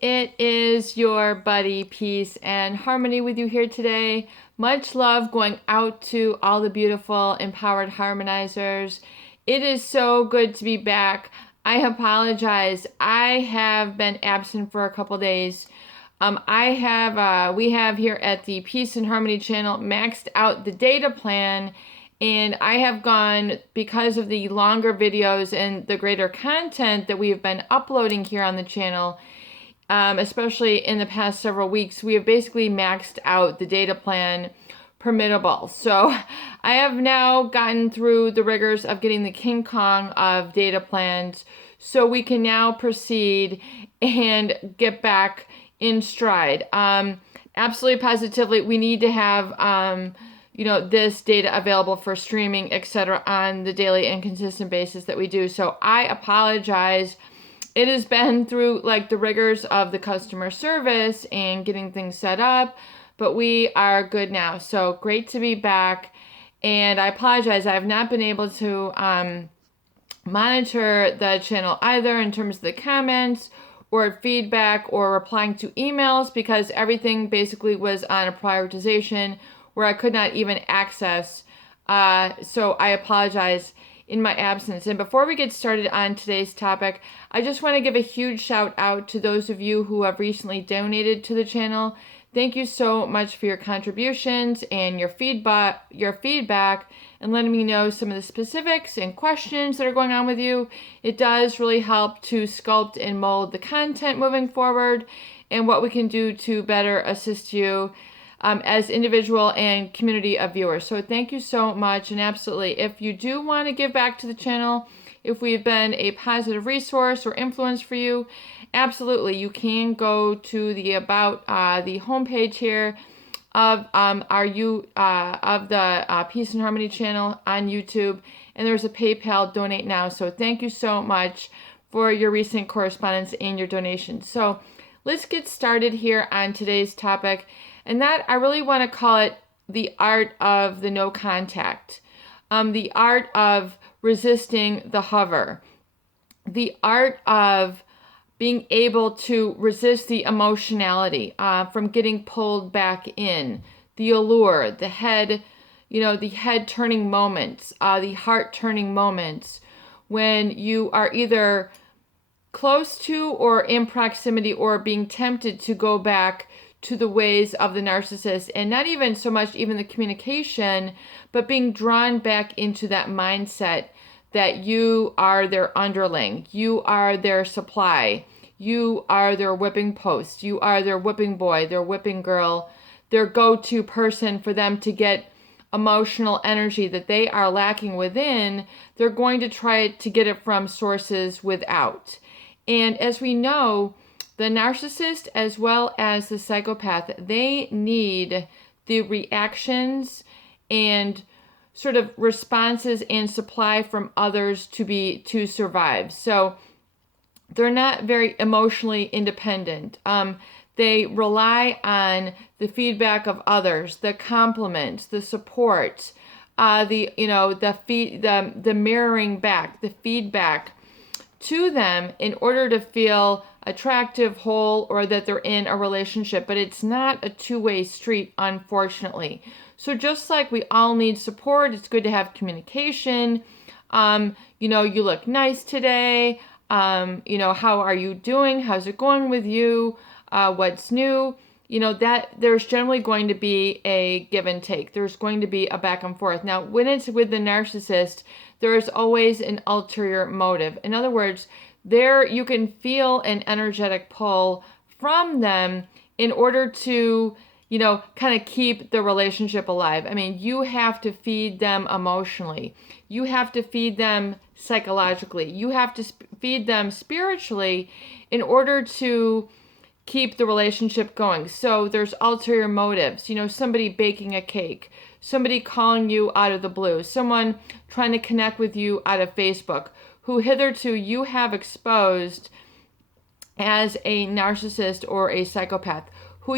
It is your buddy Peace and Harmony with you here today. Much love going out to all the beautiful empowered harmonizers. It is so good to be back. I apologize. I have been absent for a couple days. We have here at the Peace and Harmony channel maxed out the data plan, and I have gone, because of the longer videos and the greater content that we have been uploading here on the channel, especially in the past several weeks, we have basically maxed out the data plan permittable. So I have now gotten through the rigors of getting the King Kong of data plans, so we can now proceed and get back in stride. Absolutely positively, we need to have this data available for streaming, etc., on the daily and consistent basis that we do. So I apologize. It has been through the rigors of the customer service and getting things set up, but we are good now. So great to be back. And I apologize. I have not been able to monitor the channel either in terms of the comments or feedback or replying to emails, because everything basically was on a prioritization where I could not even access. So I apologize in my absence. And before we get started on today's topic, I just want to give a huge shout out to those of you who have recently donated to the channel. Thank you so much for your contributions and your feedback, and letting me know some of the specifics and questions that are going on with you. It does really help to sculpt and mold the content moving forward and what we can do to better assist you as individual and community of viewers. So thank you so much. And absolutely, if you do want to give back to the channel, if we've been a positive resource or influence for you, absolutely, you can go to the the homepage here of the Peace and Harmony channel on YouTube, and there's a PayPal donate now. So thank you so much for your recent correspondence and your donations. So let's get started here on today's topic, and that I really want to call it the art of the no contact, the art of resisting the hover, the art of being able to resist the emotionality from getting pulled back in, the allure, the head turning moments, the heart turning moments when you are either close to or in proximity or being tempted to go back to the ways of the narcissist, and not even so much even the communication, but being drawn back into that mindset that you are their underling, you are their supply, you are their whipping post, you are their whipping boy, their whipping girl, their go-to person for them to get emotional energy that they are lacking within. They're going to try to get it from sources without. And as we know, the narcissist as well as the psychopath, they need the reactions and sort of responses and supply from others to survive. So they're not very emotionally independent. They rely on the feedback of others, the compliments, the support, the mirroring back, the feedback to them in order to feel attractive, whole, or that they're in a relationship. But it's not a two-way street, unfortunately. So just like we all need support, it's good to have communication. You look nice today. How are you doing? How's it going with you? What's new? That there's generally going to be a give and take. There's going to be a back and forth. Now, when it's with the narcissist, there is always an ulterior motive. In other words, there you can feel an energetic pull from them in order to, kind of keep the relationship alive. I mean, you have to feed them emotionally. You have to feed them psychologically. You have to feed them spiritually in order to keep the relationship going. So there's ulterior motives, somebody baking a cake, somebody calling you out of the blue, someone trying to connect with you out of Facebook, who hitherto you have exposed as a narcissist or a psychopath, who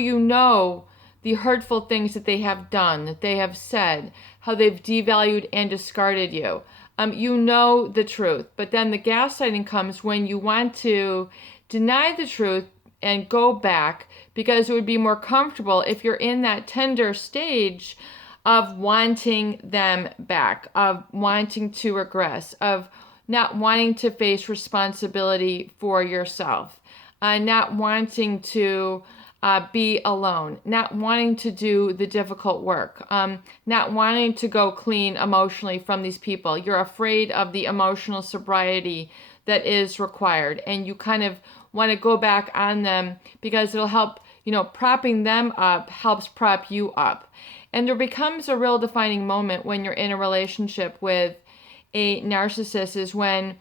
the hurtful things that they have done, that they have said, how they've devalued and discarded you. You know the truth, but then the gaslighting comes when you want to deny the truth and go back, because it would be more comfortable if you're in that tender stage of wanting them back, of wanting to regress, of not wanting to face responsibility for yourself, not wanting to be alone, not wanting to do the difficult work, not wanting to go clean emotionally from these people. You're afraid of the emotional sobriety that is required, and you kind of want to go back on them because it'll help, propping them up helps prop you up. And there becomes a real defining moment when you're in a relationship with a narcissist, is when,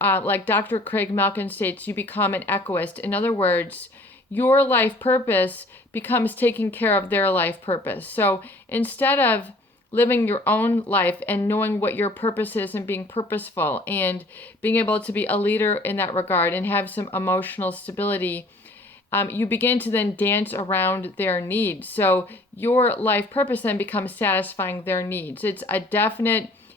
like Dr. Craig Malkin states, you become an egoist. In other words, your life purpose becomes taking care of their life purpose. So instead of living your own life and knowing what your purpose is and being purposeful and being able to be a leader in that regard and have some emotional stability, you begin to then dance around their needs. So your life purpose then becomes satisfying their needs. It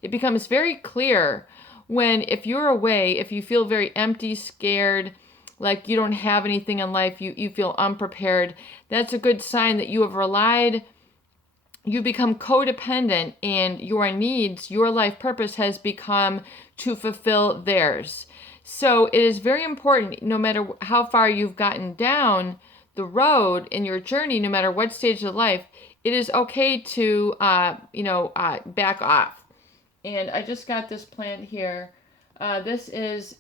becomes very clear when, if you're away, if you feel very empty, scared, like you don't have anything in life, you feel unprepared, that's a good sign that you become codependent, and your needs, your life purpose has become to fulfill theirs. So it is very important, no matter how far you've gotten down the road in your journey, no matter what stage of life, it is okay to, back off. And I just got this plant here. This is,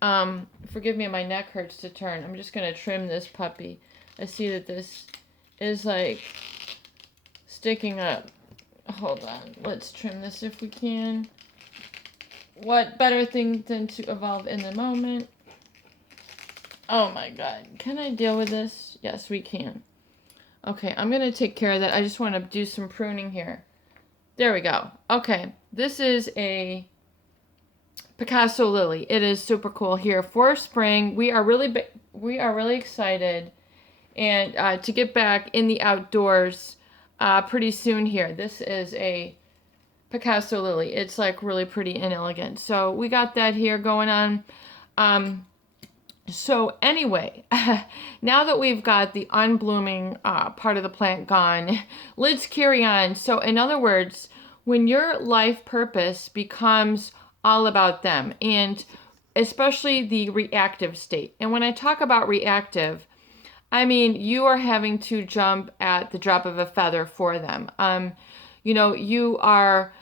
forgive me, my neck hurts to turn. I'm just going to trim this puppy. I see that this is like sticking up. Hold on. Let's trim this if we can. What better thing than to evolve in the moment? Oh my God. Can I deal with this? Yes, we can. Okay, I'm going to take care of that. I just want to do some pruning here. There we go. Okay, this is a Picasso lily. It is super cool here for spring. We are really excited and to get back in the outdoors pretty soon here. This is a Picasso lily. It's like really pretty and elegant. So we got that here going on. So anyway, now that we've got the unblooming part of the plant gone, let's carry on. So in other words, when your life purpose becomes all about them, and especially the reactive state. And when I talk about reactive, I mean you are having to jump at the drop of a feather for them. You are,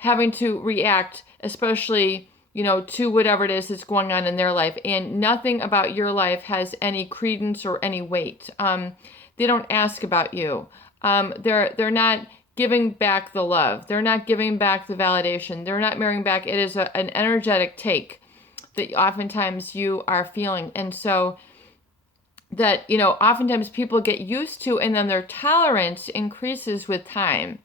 having to react, especially to whatever it is that's going on in their life. And nothing about your life has any credence or any weight. They don't ask about you. They're not giving back the love. They're not giving back the validation. They're not mirroring back. It is an energetic take that oftentimes you are feeling. And so that, oftentimes people get used to, and then their tolerance increases with time.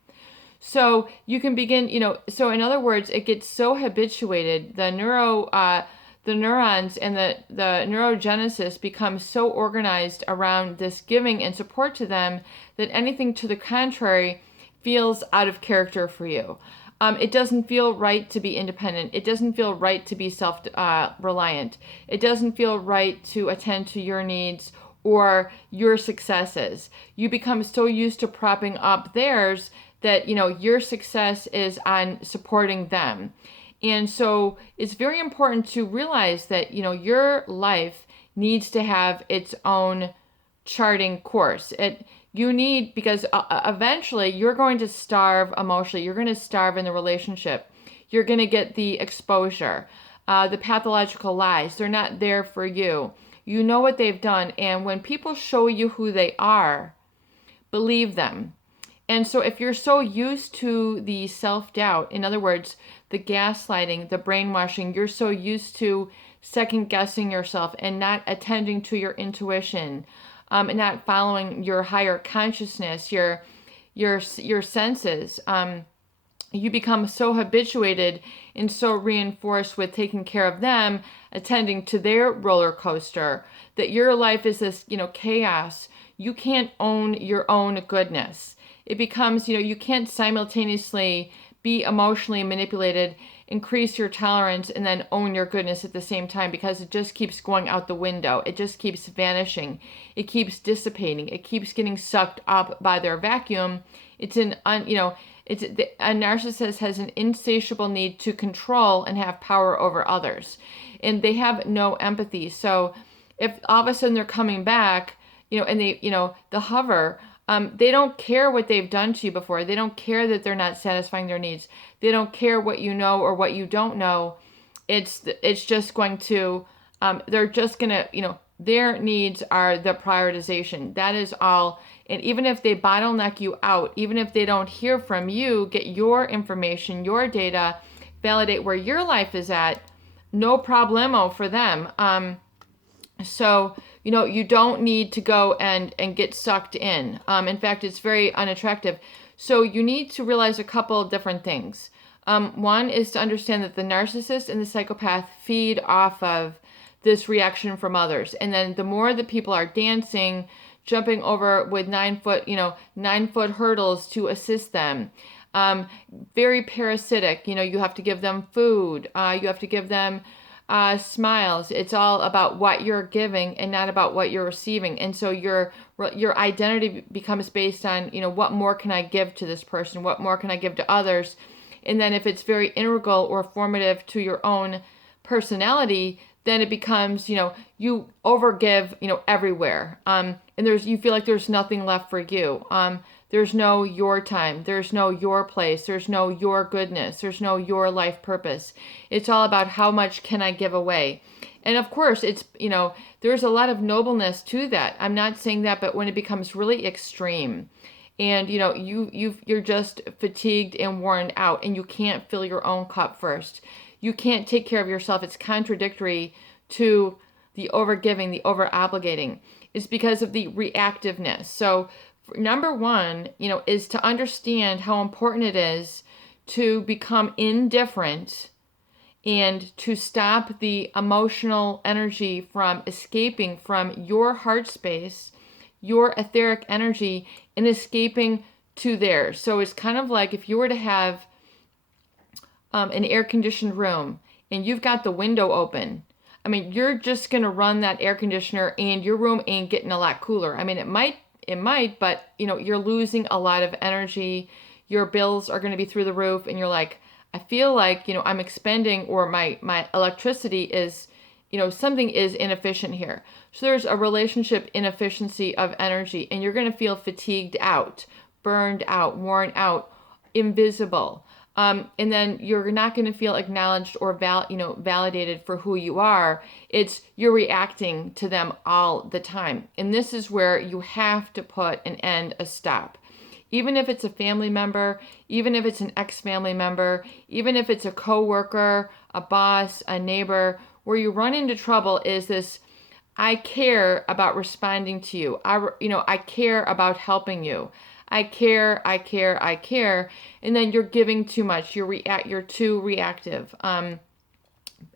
So you can begin, so in other words, it gets so habituated, the neurons and the neurogenesis become so organized around this giving and support to them that anything to the contrary feels out of character for you. It doesn't feel right to be independent. It doesn't feel right to be self-reliant. It doesn't feel right to attend to your needs or your successes. You become so used to propping up theirs that, your success is on supporting them. And so it's very important to realize that, your life needs to have its own charting course. Because eventually you're going to starve emotionally. You're going to starve in the relationship. You're going to get the exposure, the pathological lies. They're not there for you. You know what they've done. And when people show you who they are, believe them. And so if you're so used to the self-doubt, in other words, the gaslighting, the brainwashing, you're so used to second-guessing yourself and not attending to your intuition, and not following your higher consciousness, your senses, you become so habituated and so reinforced with taking care of them, attending to their roller coaster, that your life is this, chaos. You can't own your own goodness. It becomes, you can't simultaneously be emotionally manipulated increase your tolerance and then own your goodness at the same time, because it just keeps going out the window. It just keeps vanishing. It keeps dissipating. It keeps getting sucked up by their vacuum. A narcissist has an insatiable need to control and have power over others, and they have no empathy. So if all of a sudden they're coming back, and the hover, they don't care what they've done to you before. They don't care that they're not satisfying their needs. They don't care what you know or what you don't know. It's just going to, they're just going to, their needs are the prioritization. That is all. And even if they bottleneck you out, even if they don't hear from you, get your information, your data, validate where your life is at, no problemo for them. So, you don't need to go and get sucked in. In fact, it's very unattractive. So you need to realize a couple of different things. One is to understand that the narcissist and the psychopath feed off of this reaction from others. And then the more that people are dancing, jumping over with 9-foot hurdles to assist them, very parasitic, you have to give them food, you have to give them smiles. It's all about what you're giving and not about what you're receiving. And so your identity becomes based on, what more can I give to this person? What more can I give to others? And then if it's very integral or formative to your own personality, then it becomes, you overgive, everywhere. And you feel like there's nothing left for you. There's no your time. There's no your place. There's no your goodness. There's no your life purpose. It's all about how much can I give away. And of course, it's, there's a lot of nobleness to that. I'm not saying that, but when it becomes really extreme and, you're just fatigued and worn out and you can't fill your own cup first. You can't take care of yourself. It's contradictory to the overgiving, the over-obligating. It's because of the reactiveness. So number one, is to understand how important it is to become indifferent and to stop the emotional energy from escaping from your heart space, your etheric energy, and escaping to theirs. So it's kind of like if you were to have an air-conditioned room and you've got the window open. I mean, you're just going to run that air conditioner and your room ain't getting a lot cooler. I mean, it might, but you're losing a lot of energy. Your bills are going to be through the roof and you're like, I feel like, I'm expending, or my electricity is, something is inefficient here. So there's a relationship inefficiency of energy and you're going to feel fatigued out, burned out, worn out, invisible. And then you're not going to feel acknowledged or validated for who you are. You're reacting to them all the time. And this is where you have to put an end, a stop. Even if it's a family member, even if it's an ex-family member, even if it's a coworker, a boss, a neighbor, where you run into trouble is this, I care about responding to you. I care about helping you. I care. And then you're giving too much. You're too reactive. And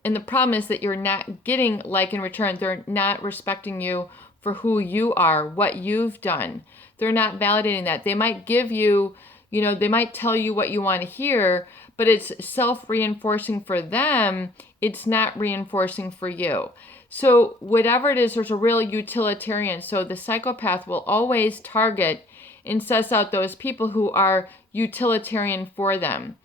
the problem is that you're not getting like in return. They're not respecting you for who you are, what you've done. They're not validating that. They might give you, they might tell you what you want to hear, but it's self-reinforcing for them. It's not reinforcing for you. So whatever it is, there's a real utilitarian. So the psychopath will always target and suss out those people who are utilitarian for them.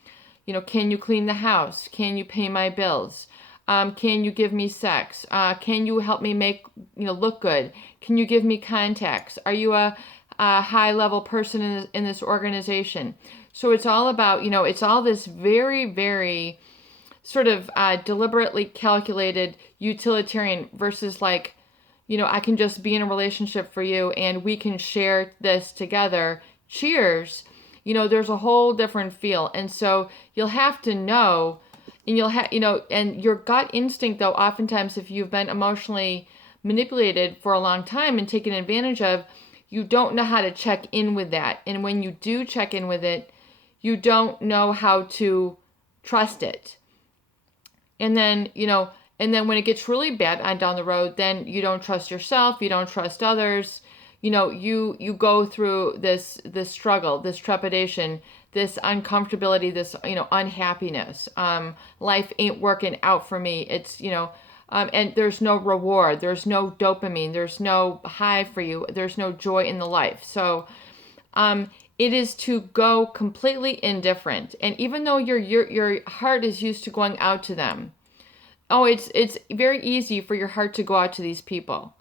Can you clean the house? Can you pay my bills? Can you give me sex? Can you help me make, look good? Can you give me contacts? Are you a high-level person in this organization? So it's all about, it's all this very, very sort of deliberately calculated utilitarian versus like, I can just be in a relationship for you and we can share this together. Cheers. There's a whole different feel. And so you'll have to know, and you'll have, and your gut instinct though, oftentimes if you've been emotionally manipulated for a long time and taken advantage of, you don't know how to check in with that. And when you do check in with it, you don't know how to trust it. And then, when it gets really bad on down the road, then you don't trust yourself, you don't trust others, you go through this struggle, this trepidation, this uncomfortability, this unhappiness. Life ain't working out for me. It's and there's no reward, there's no dopamine, there's no high for you, there's no joy in the life. So it is to go completely indifferent. And even though your heart is used to going out to them, it's very easy for your heart to go out to these people.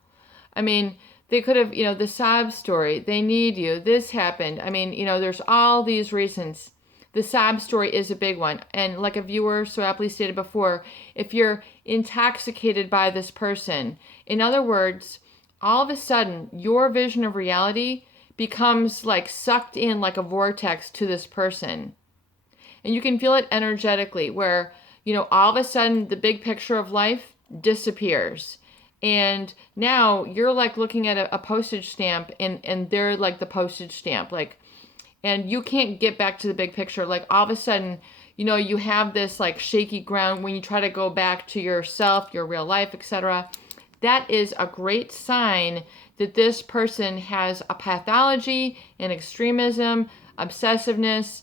I mean, they could have, the sob story, they need you, this happened. I mean, there's all these reasons. The sob story is a big one. And like a viewer so aptly stated before, if you're intoxicated by this person, in other words, all of a sudden, your vision of reality becomes like sucked in like a vortex to this person. And you can feel it energetically where, all of a sudden the big picture of life disappears. And now you're like looking at a postage stamp and they're like the postage stamp, and you can't get back to the big picture. Like all of a sudden, you have this like shaky ground when you try to go back to yourself, your real life, etc. That is a great sign that this person has a pathology, an extremism, obsessiveness.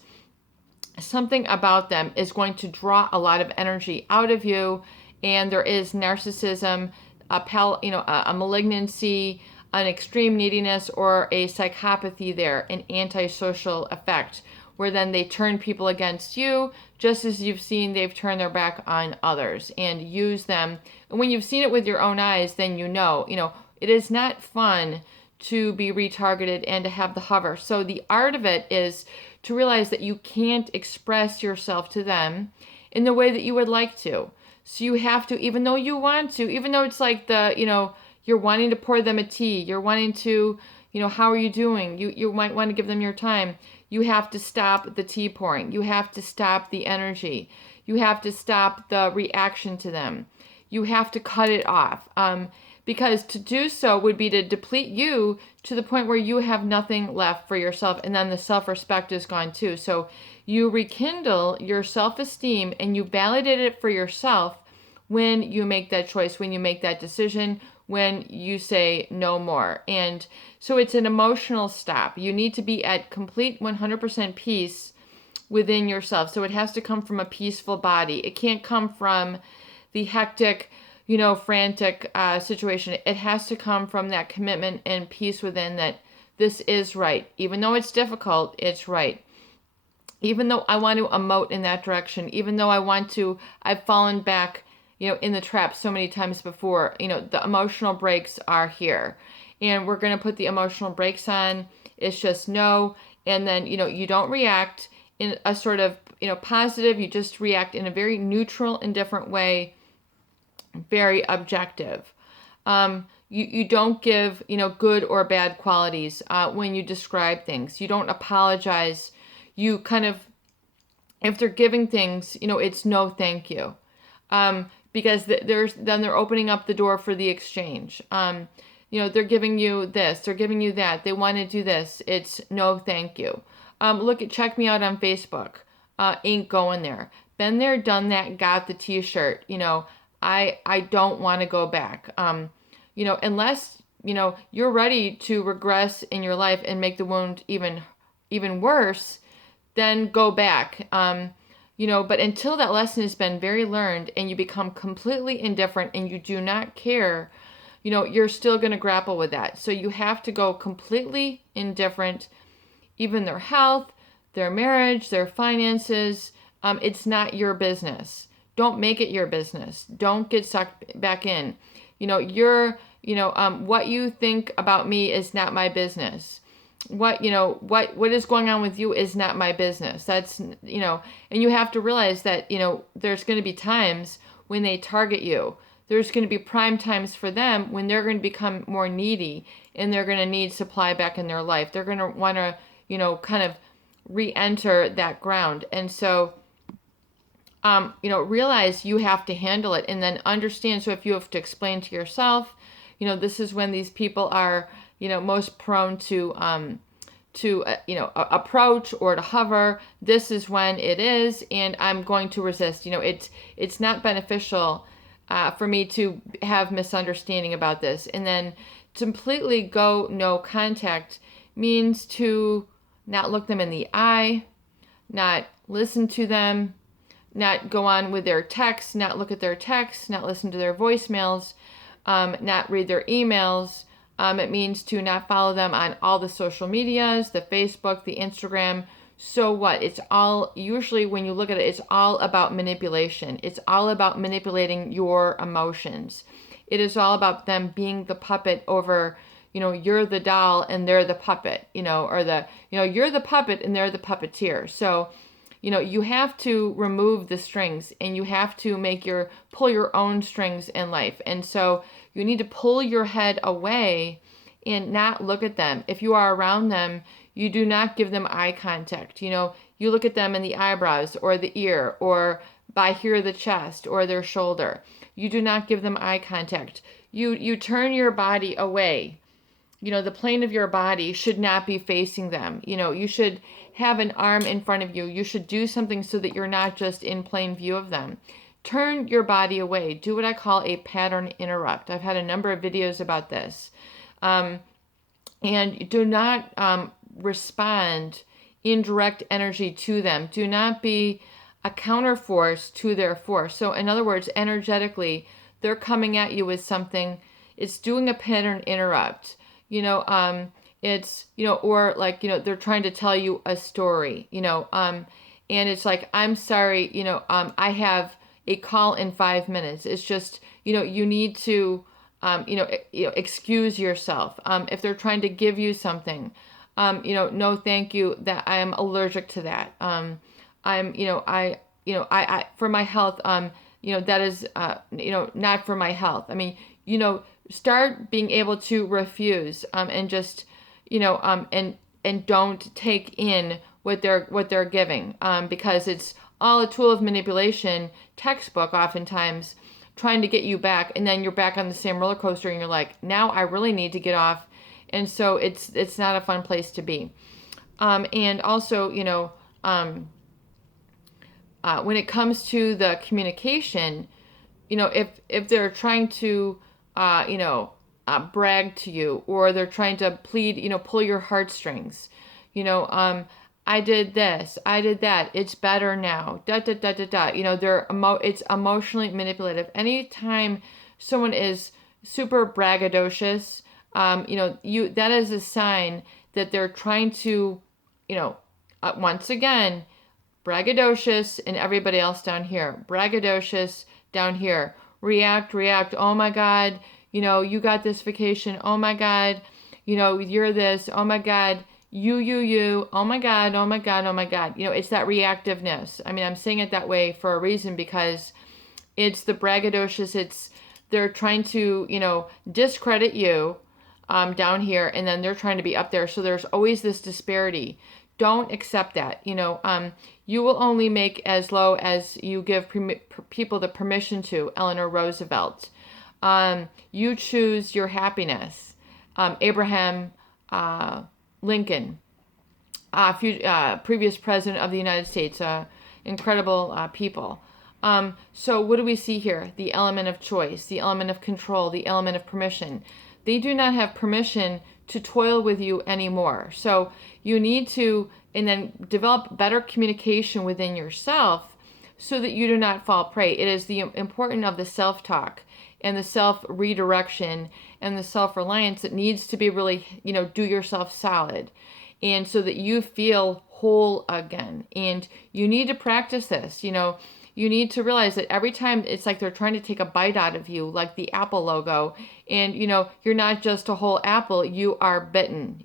Something about them is going to draw a lot of energy out of you, and there is narcissism, a malignancy, an extreme neediness, or a psychopathy there, an antisocial effect, where then they turn people against you, just as you've seen they've turned their back on others and use them. And when you've seen it with your own eyes, then it is not fun to be retargeted and to have the hover. So the art of it is to realize that you can't express yourself to them in the way that you would like to. So you have to, even though you want to, even though it's like you're wanting to pour them a tea, you're wanting to, how are you doing? You might want to give them your time. You have to stop the tea pouring. You have to stop the energy. You have to stop the reaction to them. You have to cut it off. Because to do so would be to deplete you to the point where you have nothing left for yourself, and then the self-respect is gone too. So you rekindle your self-esteem and you validate it for yourself when you make that choice, when you make that decision, when you say no more. And so it's an emotional stop. You need to be at complete 100% peace within yourself. So it has to come from a peaceful body. It can't come from the hectic, frantic situation. It has to come from that commitment and peace within that this is right. Even though it's difficult, it's right. Even though I want to emote in that direction, even though I've fallen back, in the trap so many times before, the emotional brakes are here. And we're going to put the emotional brakes on. It's just no. And then, you don't react in a sort of, positive. You just react in a very neutral, indifferent way, very objective. You don't give, good or bad qualities when you describe things. You don't apologize. You kind of, if they're giving things, it's no thank you. Because they're opening up the door for the exchange. They're giving you this, they're giving you that, they want to do this. It's no thank you. Check me out on Facebook. Ain't going there. Been there, done that, got the t-shirt. I don't want to go back. Unless, you're ready to regress in your life and make the wound even worse, then go back. But until that lesson has been very learned and you become completely indifferent and you do not care, you're still going to grapple with that. So you have to go completely indifferent, even their health, their marriage, their finances. It's not your business. Don't make it your business. Don't get sucked back in. What you think about me is not my business. What is going on with you is not my business. That's, and you have to realize that, there's going to be times when they target you. There's going to be prime times for them when they're going to become more needy and they're going to need supply back in their life. They're going to want to, kind of re-enter that ground. And so, realize you have to handle it and then understand. So if you have to explain to yourself, this is when these people are, most prone to approach or to hover. This is when it is, and I'm going to resist. It's not beneficial for me to have misunderstanding about this. And then completely go no contact means to not look them in the eye, not listen to them, not go on with their texts, not look at their texts, not listen to their voicemails, not read their emails. It means to not follow them on all the social medias, the Facebook, the Instagram. So what? It's all, usually when you look at it, it's all about manipulation. It's all about manipulating your emotions. It is all about them being the puppet over, you're the doll and they're the puppet, or you're the puppet and they're the puppeteer. So, you have to remove the strings and you have to pull your own strings in life. And so you need to pull your head away and not look at them. If you are around them, you do not give them eye contact. You look at them in the eyebrows or the ear or by here the chest or their shoulder. You do not give them eye contact. You turn your body away. The plane of your body should not be facing them. You should have an arm in front of you. You should do something so that you're not just in plain view of them. Turn your body away. Do what I call a pattern interrupt. I've had a number of videos about this. And do not respond in direct energy to them. Do not be a counterforce to their force. So in other words, energetically, they're coming at you with something. It's doing a pattern interrupt. It's, or like, they're trying to tell you a story, and it's like, I'm sorry, I have a call in 5 minutes. It's just, you need to, excuse yourself. If they're trying to give you something, no, thank you, that I'm allergic to that. I for my health, that is, not for my health. I mean, start being able to refuse, and just, and don't take in what they're giving, because it's all a tool of manipulation, textbook oftentimes, trying to get you back, and then you're back on the same roller coaster, and you're like, now I really need to get off, and so it's not a fun place to be. And also, when it comes to the communication, if they're trying to brag to you, or they're trying to plead, pull your heartstrings, I did this, I did that, it's better now, da da da da da. It's emotionally manipulative. Anytime someone is super braggadocious, that is a sign that they're trying to, once again, braggadocious and everybody else down here, braggadocious down here, react, oh my God, you got this vacation, oh my God, you're this, oh my God, you, oh my God, oh my God, oh my God. It's that reactiveness. I mean, I'm saying it that way for a reason, because it's the braggadocious, they're trying to, discredit you down here, and then they're trying to be up there. So there's always this disparity. Don't accept that. You will only make as low as you give people the permission to. Eleanor Roosevelt. You choose your happiness. Abraham Lincoln, previous president of the United States, incredible people. So what do we see here? The element of choice, the element of control, the element of permission. They do not have permission to toil with you anymore. So you need to, and then develop better communication within yourself so that you do not fall prey. It is the importance of the self-talk and the self-redirection and the self-reliance that needs to be really, do yourself solid. And so that you feel whole again. And you need to practice this, You need to realize that every time it's like they're trying to take a bite out of you, like the Apple logo, and, you're not just a whole apple, you are bitten,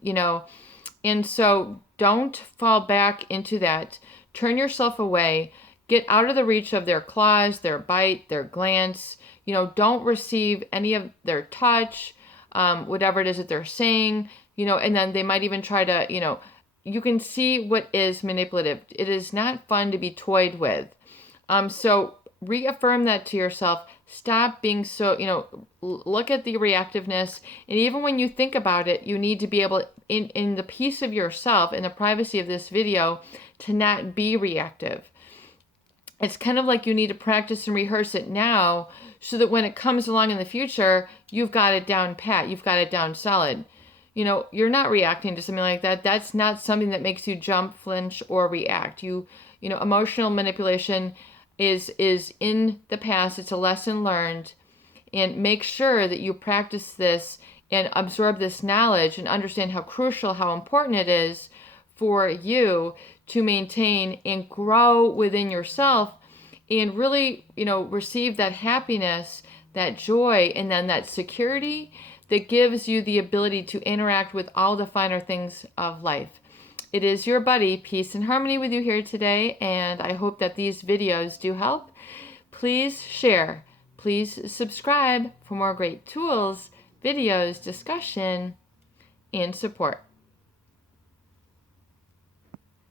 And so don't fall back into that. Turn yourself away. Get out of the reach of their claws, their bite, their glance. Don't receive any of their touch, whatever it is that they're saying, and then they might even try to, you can see what is manipulative. It is not fun to be toyed with. So reaffirm that to yourself. Stop being so, look at the reactiveness. And even when you think about it, you need to be able, in the peace of yourself, in the privacy of this video, to not be reactive. It's kind of like you need to practice and rehearse it now so that when it comes along in the future, you've got it down pat, you've got it down solid. You're not reacting to something like that. That's not something that makes you jump, flinch, or react. Emotional manipulation is in the past. It's a lesson learned. And make sure that you practice this and absorb this knowledge and understand how crucial, how important it is for you to maintain and grow within yourself and really, receive that happiness, that joy, and then that security that gives you the ability to interact with all the finer things of life. It is your buddy, Peace and Harmony, with you here today, and I hope that these videos do help. Please share. Please subscribe for more great tools, videos, discussion, and support.